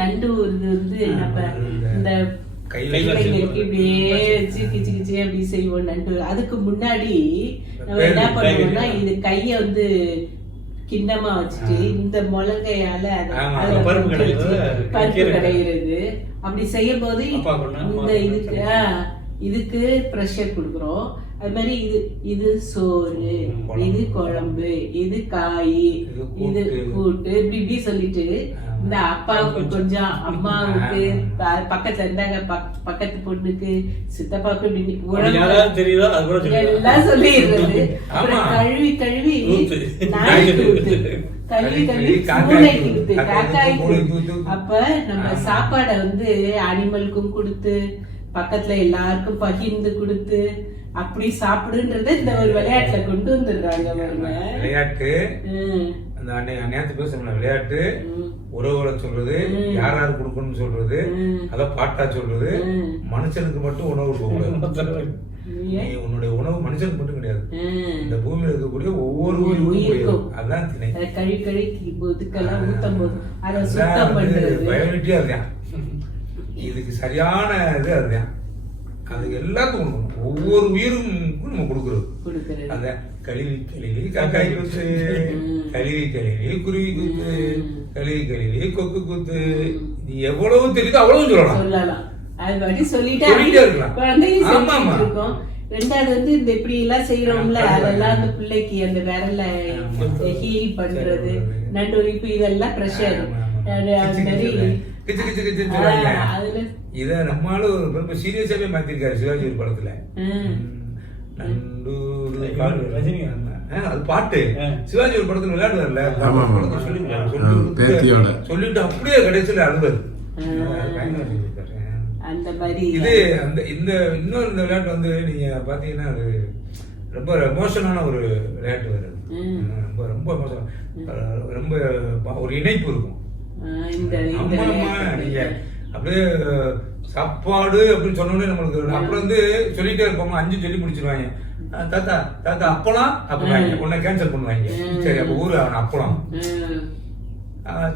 நண்டு வந்து நம்ம இந்த இப்படியே அப்படி செய்வோம் நண்டு. அதுக்கு முன்னாடி நம்ம என்ன பண்ணுவோம்னா. இது கைய வந்து கிண்ணமா வச்சுட்டு இந்த அதுல பருப்பு கடையிறது, அப்படி செய்யும் போது இந்த இதுக்கு இதுக்கு ப்ரெஷர் கொடுக்குறோம். அது மாதிரி இது இது சோறு. இது குழம்பு இது காய் இது கூட்டு. இப்படி இப்படி சொல்லிட்டு. இந்த அப்பாவுக்கு கொஞ்சம் அம்மாவுக்கு பக்கத்துல இருந்தாங்க பக்- பக்கத்து பொண்ணுக்கு சித்தப்பாவுக்கு. எல்லாம் சொல்லிடுறது அப்புறம். கழுவி கழுவி கழுவி கழுவி காக்காய்க்கு ஊத்து. ஊத்து. அப்ப நம்ம. சாப்பாடை வந்து அனிமலுக்கும் கொடுத்து பக்கத்துல எல்லாருக்கும் பகிர்ந்து கொடுத்து அப்படி சாப்பிடுன்றத இந்த ஒரு விளையாட்டுல கொண்டு வந்துடுறாங்க விளையாட்டு அந்த அன்னை நேத்து பேசணும் விளையாட்டு உறவுகளை சொல்றது. யார் யார் கொடுக்கணும்னு சொல்றது. அத பாட்டா சொல்றது. மனுஷனுக்கு மட்டும் உணவு கொடுக்கக்கூடாது நீ ஏன்? உன்னுடைய உணவு மனுஷனுக்கு மட்டும் கிடையாது. இந்த பூமியில இருக்கக்கூடிய ஒவ்வொரு உயிருக்கும். அதான் திணை அதை கழுவி கழுவி இதுக்கெல்லாம் ஊத்தும் போது biology அதுதான் இதுக்கு சரியான இது அதுதான் அது எல்லாத்துக்கும் கொடுக்கணும் ஒவ்வொரு உயிருக்கும் நம்ம கொடுக்கறது அந்த கழுவி கழுவி காக்காய் குத்து. கழுவி கழுவி குருவி குத்து. கழுவி கழுவி கொக்கு குத்து நீ எவ்வளவு தெரியுதோ அவ்வளவு சொல்லலாம் சொல்லலாம் அது சொல்லிட்டு இருக்கலாம். குழந்தைங்க ஆமா, ஆமா. ரெண்டாவது வந்து இந்த இப்படி எல்லாம் செய்யறோம்ல. அதெல்லாம் அந்த பிள்ளைக்கு அந்த விரல. ஹீல் பண்றது சரி. நண்டுரிப்பு இதெல்லாம் ப்ரெஷர் கிச்சு கிச்சு கிச்சு கிச்சுன்னு இத நம்மால ஒரு ரொம்ப சீரியஸாவே மாத்திருக்காரு சிவாஜி ஒரு படத்துல. அது பாட்டு. சிவாஜி ஒரு படத்துல விளையாடுவார்ல சொல்லிட்டு அப்படியே கடைசியில அழுவாரு. அந்த மாதிரி. இது அந்த இந்த இன்னொரு இந்த விளையாட்டு வந்து நீங்க பாத்தீங்கன்னா அது ரொம்ப எமோஷனான ஒரு விளையாட்டு வருது. ரொம்ப ரொம்ப. ரொம்ப ஒரு இணைப்பு இருக்கும். இந்த இந்த அப்படியே சாப்பாடு அப்படின்னு சொன்ன உடனே நம்மளுக்கு அப்புறம் வந்து சொல்லிட்டே இருப்போம். அஞ்சு சொல்லி முடிச்சிருவாங்க. தாத்தா தாத்தா அப்பளம்? அப்படிவாங்க உன்னை கேன்சல் பண்ணுவாங்க. சரி அப்ப ஊரு அவன் அப்பளம்.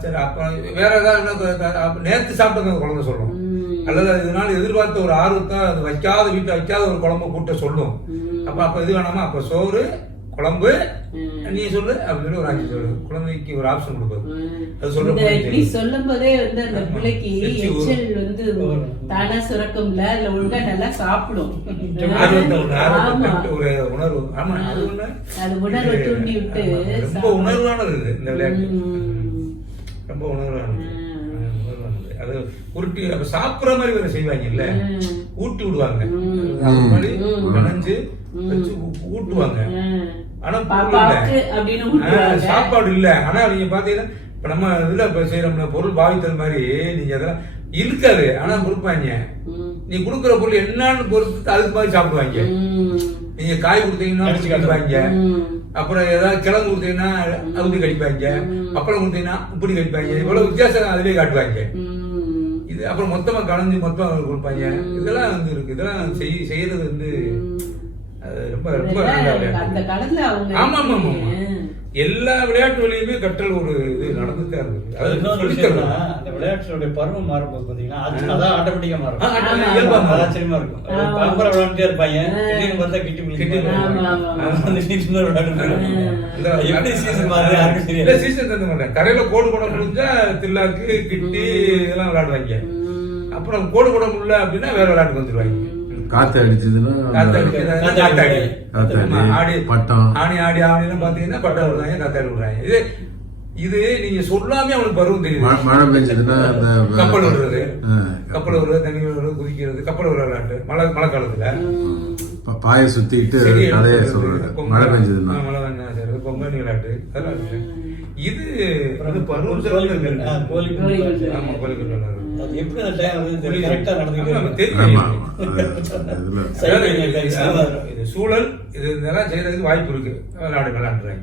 சரி அப்ப வேற ஏதாவது நேத்து சாப்பிட்டது குழந்தை சொல்லும். அல்லது இதனால எதிர்பார்த்த ஒரு ஆர்வத்தை அது வைக்காத வீட்டை வைக்காத ஒரு குழம்பு கூட்ட சொல்லும். அப்ப அப்ப இது வேணாமா? அப்ப சோறு குழம்பு. நீ சொல்லு அப்படின்னு சொல்லி ஒரு அஞ்சு சொல்லு குழந்தைக்கு ஒரு ஆப்ஷன் கொடுப்பது ம். அது சொல்ல இப்படி தெரியும். சொல்லும் போதே வந்து அந்த. பிள்ளைக்கு. எச்சல் வந்து தானா சுரக்கும்ல அதுல ஒழுங்கா நல்லா சாப்பிடும் ஒரு உணர்வு ஆமா அது ஒண்ணு அது உணர்வை தூண்டி விட்டு ரொம்ப. உணர்வானது இது, இந்த விளையாட்டு. ரொம்ப உணர்வானது அது உருட்டி அப்ப சாப்பிடுற மாதிரி வேற செய்வாங்கல்ல ம். ஊட்டி விடுவாங்க. அது மாதிரி. வச்சு ஊட்டுவாங்க. ஆனா. சாப்பாடு இல்ல ஆனா நீங்க பாத்தீங்கன்னா இப்ப நம்ம இதுல இப்ப செய்யறோம்னா பொருள் பாவித்தல் மாதிரி நீங்க அதெல்லாம் இருக்காது ஆனா கொடுப்பாங்க. நீ கொடுக்குற பொருள் என்னன்னு பொறுத்து அதுக்கு மாதிரி சாப்பிடுவாங்க. நீங்க காய் கொடுத்தீங்கன்னா கடிப்பாங்க. அப்புறம் ஏதாவது கிழங்கு கொடுத்தீங்கன்னா அப்படி கடிப்பாங்க ம். அப்பளம் கொடுத்தீங்கன்னா இப்படி கடிப்பாங்க இவ்வளவு வித்தியாசம் அதுலயே காட்டுவாங்க. இது அப்புறம் மொத்தமா கலந்து மொத்தமா கொடுப்பாங்க. இதெல்லாம் வந்து இருக்கு இதெல்லாம் செய் செய்யறது வந்து. அது ரொம்ப ரொம்ப நல்ல விளையாட்டு. அந்த காலத்துல அவங்க ஆமா, ஆமா, ஆமா. எல்லா விளையாட்டுகளையுமே கற்றல் ஒரு இது நடந்துட்டே இருக்குது அது அந்த விளையாட்டுடைய பருவம் மாறும்போது பாத்தீங்கன்னா அது- அதான் ஆட்டோமேட்டிக்கா மாறும் இயல்பா. ஆச்சரியமா இருக்கும் ஆமா. பரம்பரை விளையாண்டுட்டே இருப்பாங்க ஆ. திடீர்னு பார்த்தா கிட்டி கிட்டி. அந்த சீசன் எப்படி சீசன் மாறுது யாருக்கும் season தந்த மாட்டேன். கரையில கோடு போட முடிஞ்சா தில்லாக்கு கிட்டி இதெல்லாம் விளையாடுவாங்க. அப்புறம் கோடு போட முடியல அப்படின்னா வேற விளையாட்டுக்கு வந்துருவாங்க காத்து அடிச்சதுன்னா காத்தாடி ஆடி பட்டம். ஆணி ஆடி ஆணிலாம் பாத்தீங்கன்னா பட்டம் விடுறாங்க காத்தாடி விடுறாங்க இது இது நீங்க சொல்லாமே அவனுக்கு பருவம் தெரியுது மழை பெஞ்சதுன்னா கப்பல் விடுறது கப்பல் விடுறது தண்ணி விடுறது குதிக்கிறது கப்பல் விடுற விளையாட்டு மழை மழை காலத்துல பாயை சுத்திட்டு. மழை. பெஞ்சதுன்னா மழை பெஞ்சா சரி, பொங்கல் விளையாட்டு அதெல்லாம். இது சூழல் இது இதெல்லாம் செய்யறதுக்கு வாய்ப்பு இருக்கு. விளையாடு விளையாடுறாங்க.